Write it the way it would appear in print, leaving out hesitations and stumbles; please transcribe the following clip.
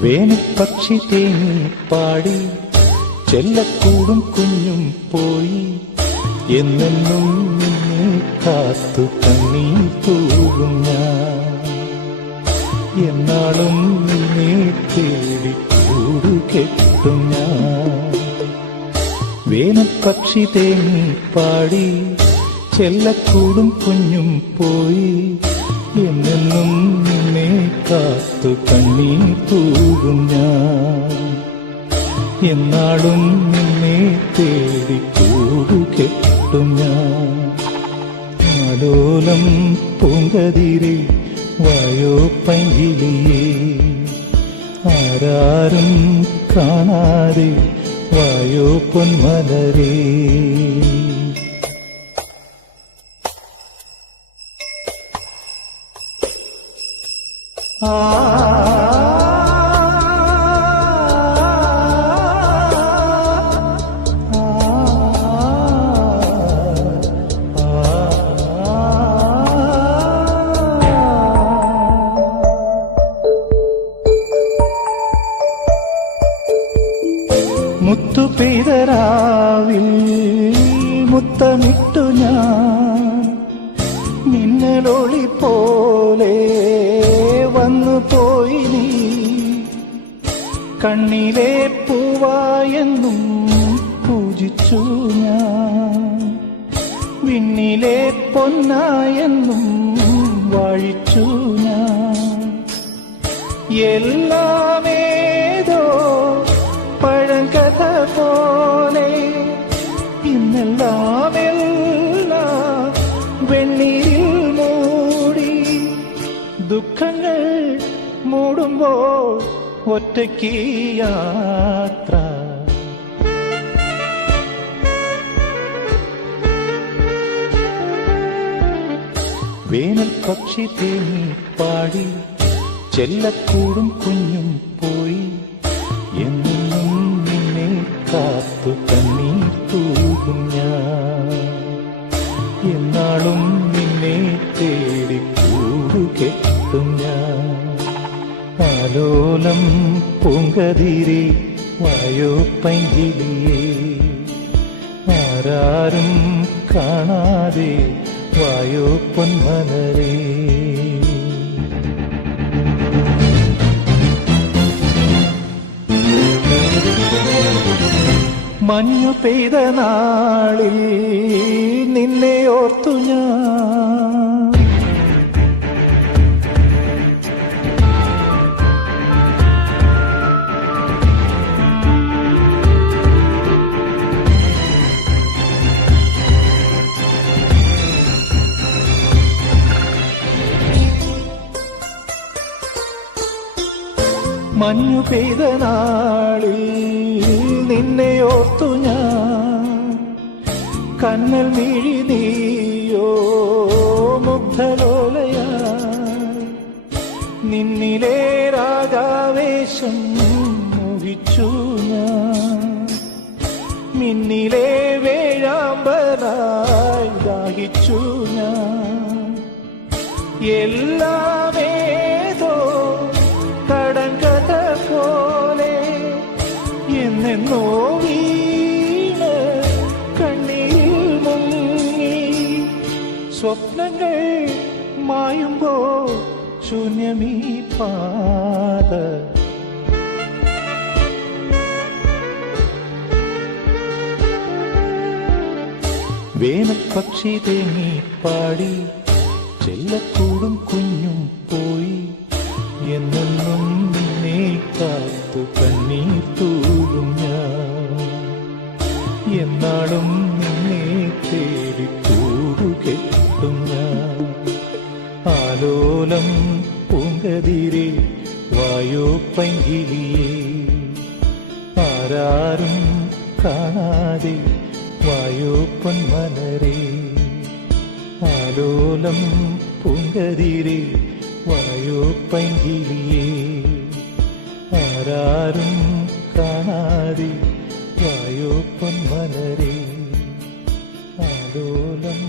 വേനൽപ്പക്ഷി തേങ്ങി പാടി ചെല്ലക്കൂടും കുഞ്ഞും പോയി എന്നെന്നും നിന്നെ കാത്തു കണ്ണീർ തൂകും ഞാൻ എന്നാളും നിന്നെ തേടി കൂടു കെട്ടും ഞാൻ വേനൽപ്പക്ഷി തേങ്ങി പാടി ചെല്ലക്കൂടും കുഞ്ഞും പോയി എന്നെന്നും നിന്നെ കാത്തു കണ്ണീർ തൂകും ഞാൻ എന്നാളും നിന്നെ തേടി കൂടു കെട്ടും ഞാൻ ആലോലം പൂങ്കതിരെ വായോ പൈങ്കിളിയേ ആരാരും കാണാതെ വായോ പൊന്മലരേ മുത്തു പെയ്തരാവിൽ മുത്തമിട്ടു ഞാൻ മിന്നലൊളി പോലെ വന്നു പോയി നീ കണ്ണിലെ പൂവായെന്നും പൂജിച്ചു ഞാൻ വിണ്ണിലെ പൊന്നായെന്നും വാഴിച്ചു ഞാൻ എല്ലാമേതോ പഴങ്കഥ പോലെ ഇന്നെല്ലാം വെണ്ണീരിൽ മൂടി ദുഃഖങ്ങൾ മൂടുമ്പോൾ ഒറ്റയ്ക്ക് യാത്ര വേനൽപ്പക്ഷി തേങ്ങി പാടി ചെല്ലക്കൂടും കുഞ്ഞും പോയി എന്നും നിന്നെ കാത്തു കണ്ണീർ തൂകും ഞാൻ എന്നാളും നിന്നെ തേടി കൂടു കെട്ടും ഞാൻ ആലോലം പൂങ്കതിരെ വായോ പൈങ്കിളിയേ ആരാരും കാണാതെ വായോ പൊന്മലരേ മഞ്ഞു പെയ്ത നാളിൽ നിന്നെ ഓർത്തു ഞാൻ മഞ്ഞു പെയ്ത നാളിൽ നിന്നെ ഓർത്തു ഞാൻ കണ്ണൽ മിഴി നീയോ മുഗ്ധലോലയായി നിന്നിലെ രാഗാവേശം മോഹിച്ചു ഞാൻ മിന്നിലെ വേഴാമ്പലായി ദാഹിച്ചു ഞാൻ എല്ലാമേതോ കടങ്കഥ പോലെ എന്നെന്നോ വീണ് കണ്ണീരിൽ മുങ്ങി സ്വപ്നങ്ങൾ മായുമ്പോ ശൂന്യമീ പാത വേനൽപ്പക്ഷി തേങ്ങി പാടി ചെല്ലക്കൂടും കുഞ്ഞും പോയി എന്നെന്നും നിന്നെ കാത്തു കണ്ണീർ തൂകും ഞാൻ എന്നാളും നിന്നെ തേടി കൂടു കെട്ടും ഞാൻ ആലോലം പൂങ്കതിരെ വായോ പൈങ്കിളിയേ ആരാരും കാണാതെ വായോ പൊന്മലരേ ആലോലം പൂങ്കതിരെ വായോ പൈങ്കിളിയേ ആരാരും കാണാതെ വായോ പൊന്മലരേ ആലോലം